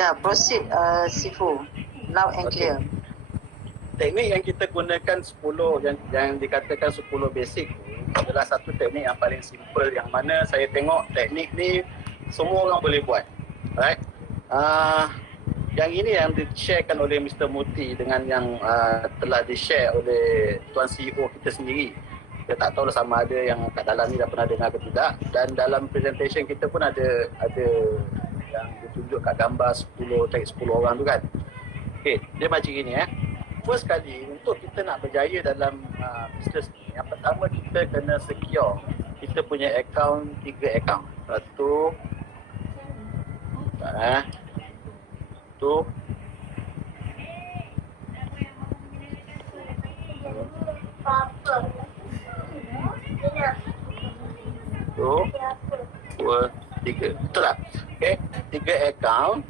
Ya, proceed Sifu. Loud and clear. Teknik yang kita gunakan 10 yang dikatakan 10 basic ni adalah satu teknik yang paling simple, yang mana saya tengok teknik ni semua orang boleh buat. Right? Yang ini yang di-sharekan oleh Mr. Muti dengan yang telah di-share oleh Tuan CEO kita sendiri. Saya tak tahu sama ada yang kat dalam ni dah pernah dengar ke tidak. Dan dalam presentation kita pun ada yang ditunjuk kat gambar 10 orang tu kan. Okey, dia macam gini First kali, untuk kita nak berjaya dalam bisnes ni, yang pertama kita kena secure kita punya account, 3 account. Satu, tu, dua, tiga. Betul tak? Okay, 3 account.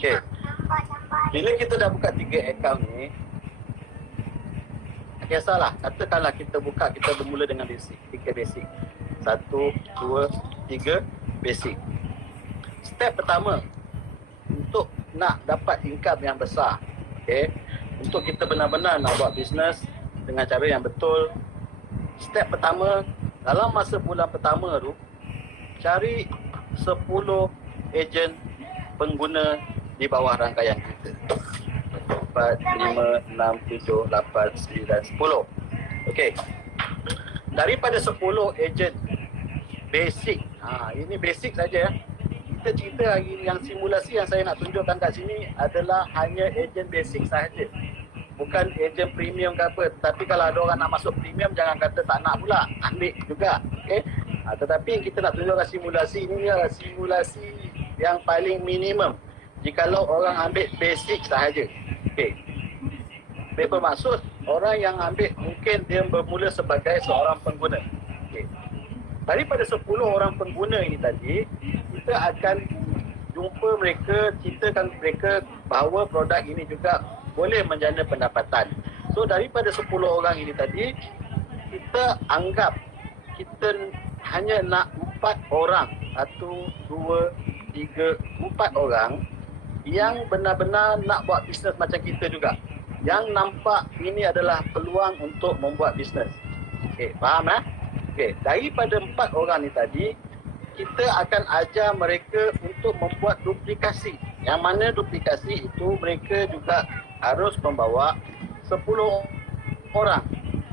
Okay. Bila kita dah buka 3 akaun ni, tak kisahlah, katakanlah kita buka, kita bermula dengan basic, 3 basic. 1, 2, 3 basic. Step pertama untuk nak dapat income yang besar, okay, untuk kita benar-benar nak buat bisnes dengan cara yang betul, step pertama, dalam masa bulan pertama tu, cari 10 ejen pengguna di bawah rangkaian kita. 4, 5, 6, 7, 8, 9, 10. Okey. Daripada 10 ejen basic, ini basic saja kita cerita hari yang simulasi yang saya nak tunjukkan kat sini adalah hanya ejen basic sahaja. Bukan ejen premium ke apa. Tapi kalau ada orang nak masuk premium, jangan kata tak nak pula. Ambil juga. Okey. Tetapi yang kita nak tunjukkan simulasi ini adalah simulasi yang paling minimum jikalau orang ambil basic sahaja. Okey. Bermaksud orang yang ambil mungkin dia bermula sebagai seorang pengguna. Okey. Daripada 10 orang pengguna ini tadi, kita akan jumpa mereka, ceritakan mereka bahawa produk ini juga boleh menjana pendapatan. So daripada 10 orang ini tadi, kita anggap kita hanya nak 4 orang, 1, 2, 3, 4 orang yang benar-benar nak buat bisnes macam kita juga, yang nampak ini adalah peluang untuk membuat bisnes. Okey, faham Okey, daripada 4 orang ni tadi, kita akan ajar mereka untuk membuat duplikasi. Yang mana duplikasi itu mereka juga harus membawa 10 orang.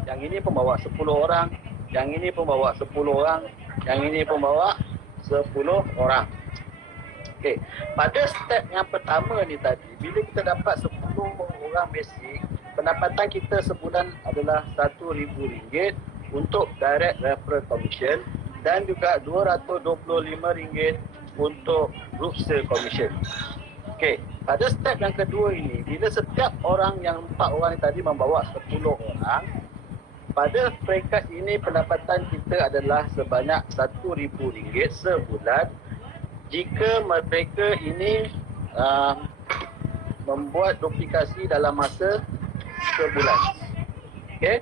Yang ini pun bawa 10 orang, yang ini pun bawa 10 orang, yang ini pun bawa 10 orang. Okey, pada step yang pertama ni tadi, bila kita dapat 10 orang basic, pendapatan kita sebulan adalah RM1,000 untuk direct referral commission dan juga RM225 untuk group sale commission. Okey, pada step yang kedua ini, bila setiap orang yang 4 orang ni tadi membawa 10 orang, pada peringkat ini pendapatan kita adalah sebanyak RM1,000 sebulan jika mereka ini membuat duplikasi dalam masa sebulan. Okey.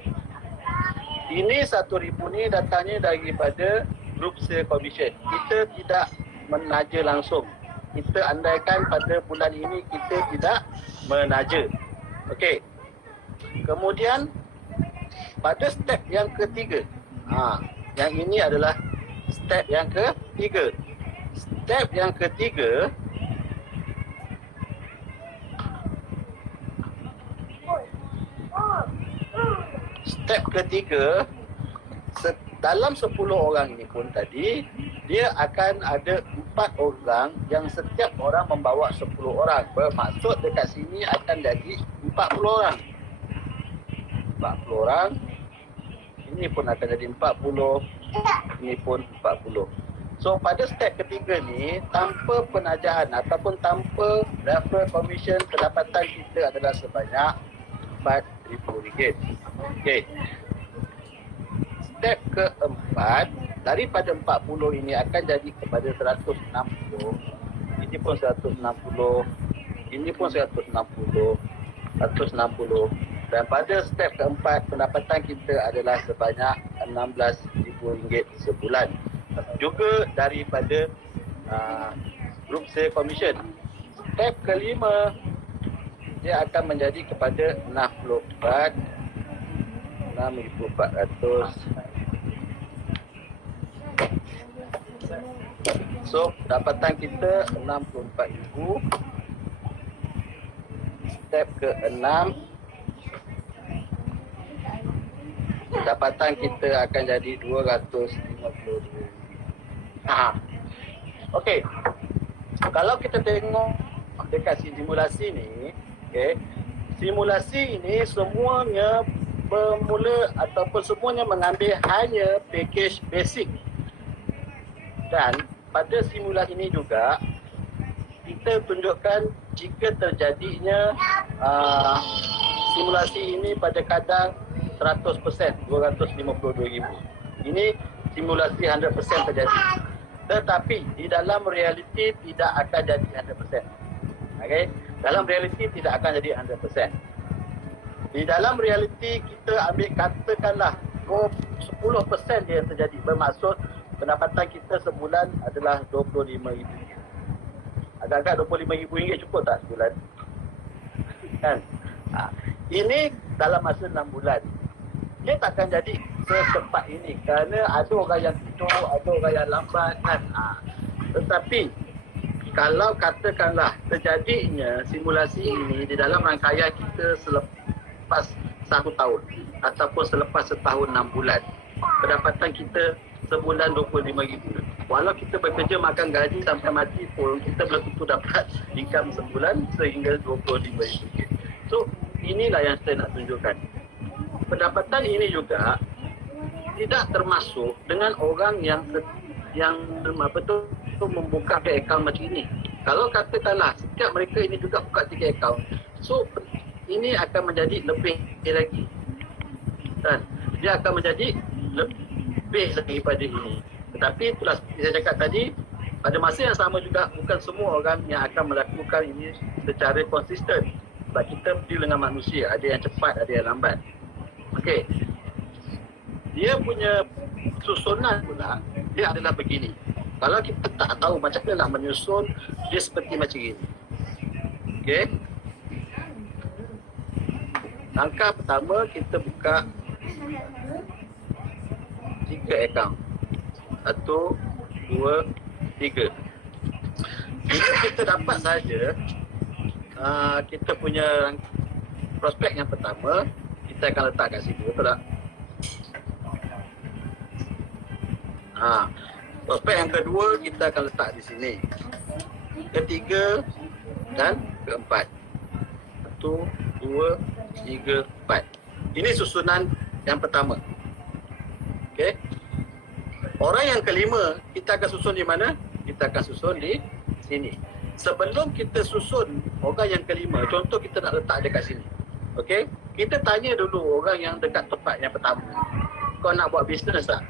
Ini RM1,000 ni datangnya daripada group sale commission. Kita tidak menaja langsung. Kita andaikan pada bulan ini kita tidak menaja. Okey. Kemudian pada step yang ketiga, yang ini adalah step yang ketiga. Step yang ketiga, dalam 10 orang ini pun tadi, dia akan ada 4 orang yang setiap orang membawa 10 orang. Bermaksud dekat sini akan jadi 40 orang. 40 orang. Ini pun akan jadi 40. Ini pun 40. So pada step ketiga ni, tanpa penajaan ataupun tanpa referral commission, pendapatan kita adalah sebanyak RM4,000. Okey. Step keempat, daripada 40 ini akan jadi kepada 160. Ini pun 160. Ini pun 160. 160. Dan pada step keempat, pendapatan kita adalah sebanyak RM16,000 sebulan. Juga daripada Group Sale Commission. Step kelima, dia akan menjadi kepada 6,400. So, dapatan kita 64,000. Step ke-6, dapatan kita akan jadi 252. Okey. Kalau kita tengok dekat simulasi ni, okey. Simulasi ini semuanya bermula ataupun semuanya mengambil hanya package basic. Dan pada simulasi ini juga kita tunjukkan jika terjadinya simulasi ini pada kadar 100%, 252,000. Ini simulasi 100% terjadi. Tetapi di dalam realiti tidak akan jadi 100%. Okey, dalam realiti tidak akan jadi 100%. Di dalam realiti kita ambil katakanlah 10% dia terjadi, bermaksud pendapatan kita sebulan adalah RM25,000. Agak-agak RM25,000 cukup tak sebulan? Kan? Ini dalam masa 6 bulan. Dia takkan jadi secepat ini kerana ada orang yang tidur, ada orang yang lambat kan. Tetapi kalau katakanlah terjadinya simulasi ini di dalam rangkaian kita selepas 1 tahun ataupun selepas setahun 6 bulan, pendapatan kita sebulan RM25,000. Walau kita bekerja makan gaji sampai mati pun kita belum tentu dapat income sebulan sehingga RM25,000. So inilah yang saya nak tunjukkan. Pendapatan ini juga tidak termasuk dengan orang yang betul membuka bank account macam ini. Kalau katakanlah setiap mereka ini juga buka 3 account, so ini akan menjadi lebih lagi. Dan dia akan menjadi lebih daripada ini. Tetapi itulah seperti saya cakap tadi, pada masa yang sama juga bukan semua orang yang akan melakukan ini secara konsisten. Sebab kita deal dengan manusia, ada yang cepat, ada yang lambat. Okey. Dia punya susunan pula, dia adalah begini. Kalau kita tak tahu macam mana nak menyusun, dia seperti macam ini. Okey. Langkah pertama, kita buka 3 akaun. 1, 2, 3. Jika kita dapat saja kita punya prospek yang pertama, kita akan letak kat situ, betul tak? Prospek yang kedua kita akan letak di sini. Ketiga dan keempat. 1, 2, 3, 4. Ini susunan yang pertama. Okey. Orang yang kelima kita akan susun di mana? Kita akan susun di sini. Sebelum kita susun orang yang kelima, contoh kita nak letak dekat sini. Okey? Kita tanya dulu orang yang dekat tempat yang pertama. Kau nak buat bisnes tak?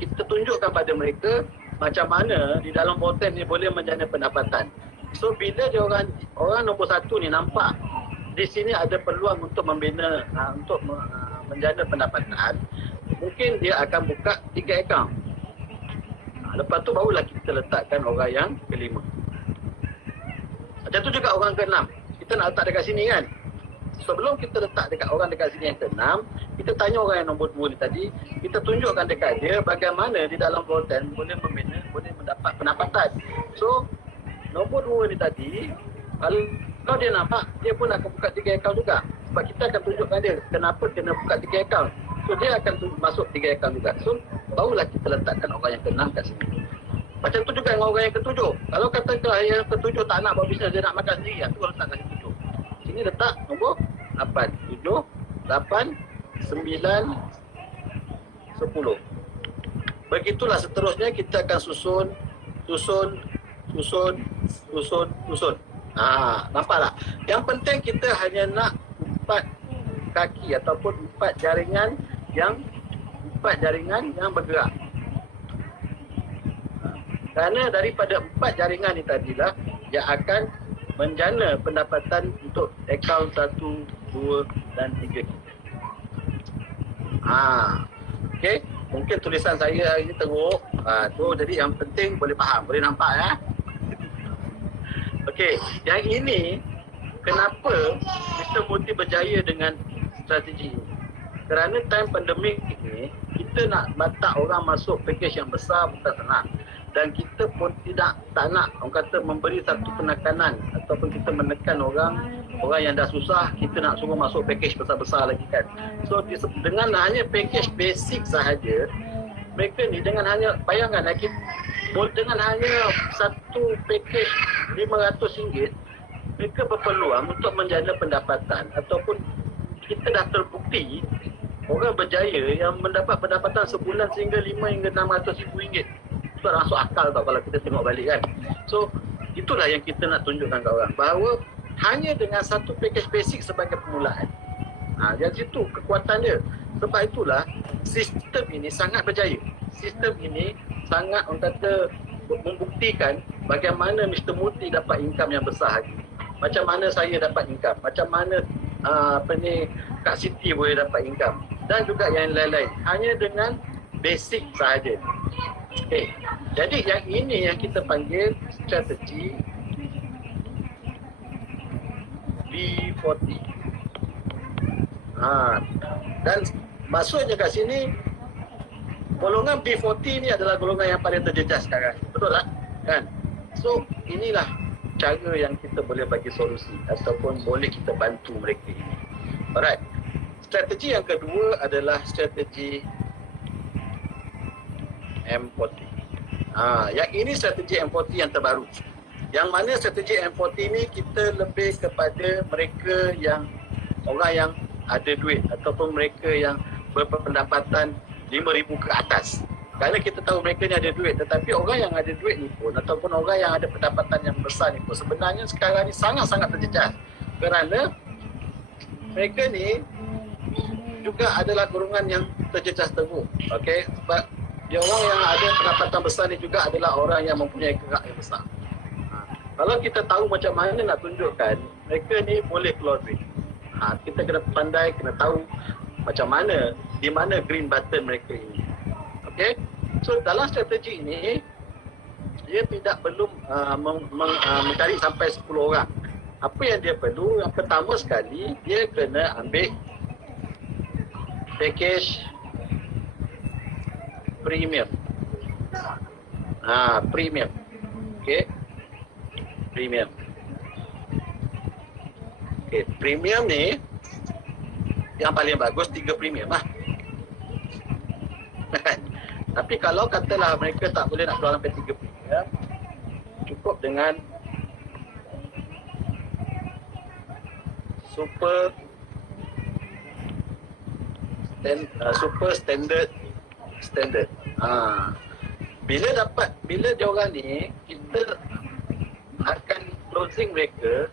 Kita tunjukkan pada mereka macam mana di dalam poten ni boleh menjana pendapatan. So bila dia orang nombor 1 ni nampak di sini ada peluang untuk membina untuk menjana pendapatan, mungkin dia akan buka 3 akaun. Lepas tu barulah kita letakkan orang yang kelima. Macam tu juga orang ke-6. Kita nak letak dekat sini kan. Sebelum kita letak dekat orang dekat sini yang ke-6, kita tanya orang yang nombor 2 ni tadi, kita tunjukkan dekat dia bagaimana di dalam konten boleh membina, boleh mendapat pendapatan. So, nombor 2 ni tadi, kalau dia nampak, dia pun akan buka 3 akaun juga. Sebab kita akan tunjukkan dia kenapa kena buka 3 akaun. So, dia akan masuk 3 akaun juga. So, barulah kita letakkan orang yang ke-6 kat sini. Macam tu juga dengan orang yang ke-7. Kalau katakanlah yang ke-7 tak nak buat bisnes, dia nak makan sendiri, tu letak kat situ. Sini letak nombor 8, 7, 8, 9, 10. Begitulah seterusnya kita akan susun. Nampak tak? Yang penting kita hanya nak 4 kaki ataupun 4 jaringan yang bergerak. Kerana daripada 4 jaringan ni tadilah yang akan menjana pendapatan untuk akaun 1, 2 dan 3 kita. Okey. mungkin tulisan saya hari ni teruk. Tu jadi yang penting boleh faham, boleh nampak ya. Okey, yang ini kenapa Mr. Muti berjaya dengan strategi ini? Kerana time pandemik ni, kita nak batak orang masuk package yang besar bukan senang. Dan kita pun tak nak orang kata memberi satu penekanan ataupun kita menekan orang yang dah susah, kita nak suruh masuk package besar-besar lagi kan. So dengan hanya package basic sahaja, mereka ni dengan hanya, bayangkan dengan hanya satu package RM500, mereka berpeluang untuk menjana pendapatan ataupun kita dah terbukti orang berjaya yang mendapat pendapatan sebulan sehingga 5 hingga 600 ribu ringgit. Itu dah masuk akal tau kalau kita tengok balik kan. So itulah yang kita nak tunjukkan ke orang, bahawa hanya dengan satu package basic sebagai permulaan, dari situ kekuatan dia. Sebab itulah sistem ini sangat berjaya. Sistem ini sangat orang kata membuktikan bagaimana Mr. Muti dapat income yang besar hari ini. Macam mana saya dapat income, macam mana Kak Siti boleh dapat income dan juga yang lain-lain hanya dengan basic sahaja. Okay. Jadi yang ini yang kita panggil strategi B40. Dan maksudnya kat sini golongan B40 ni adalah golongan yang paling terjejas sekarang. Betul tak? Kan? So inilah cara yang kita boleh bagi solusi ataupun boleh kita bantu mereka ini. Alright. Strategi yang kedua adalah strategi M40. Yang ini strategi M40 yang terbaru. Yang mana strategi M40 ni kita lebih kepada mereka yang orang yang ada duit ataupun mereka yang berpendapatan 5,000 ke atas. Kerana kita tahu mereka ni ada duit, tetapi orang yang ada duit ni pun ataupun orang yang ada pendapatan yang besar ni pun sebenarnya sekarang ni sangat-sangat terjejas. Kerana mereka ni juga adalah golongan yang terjejas teruk. Okey, sebab dia orang yang ada pendapatan besar ni juga adalah orang yang mempunyai gerak yang besar. Kalau kita tahu macam mana nak tunjukkan mereka ni boleh keluar duit, kita kena pandai, kena tahu macam mana, di mana green button mereka ini. Okay, so dalam strategi ini dia tidak perlu mencari sampai 10 orang. Apa yang dia perlu, yang pertama sekali dia kena ambil package premium. Premium. Okay, premium. Okay, premium ni yang paling bagus 3 premium lah. Tapi kalau katalah mereka tak boleh nak keluar sampai 3 premium, cukup dengan super standard. Bila dia orang ni, kita akan closing mereka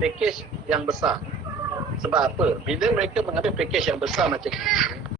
package yang besar. Sebab apa? Bila mereka mengambil package yang besar macam ni,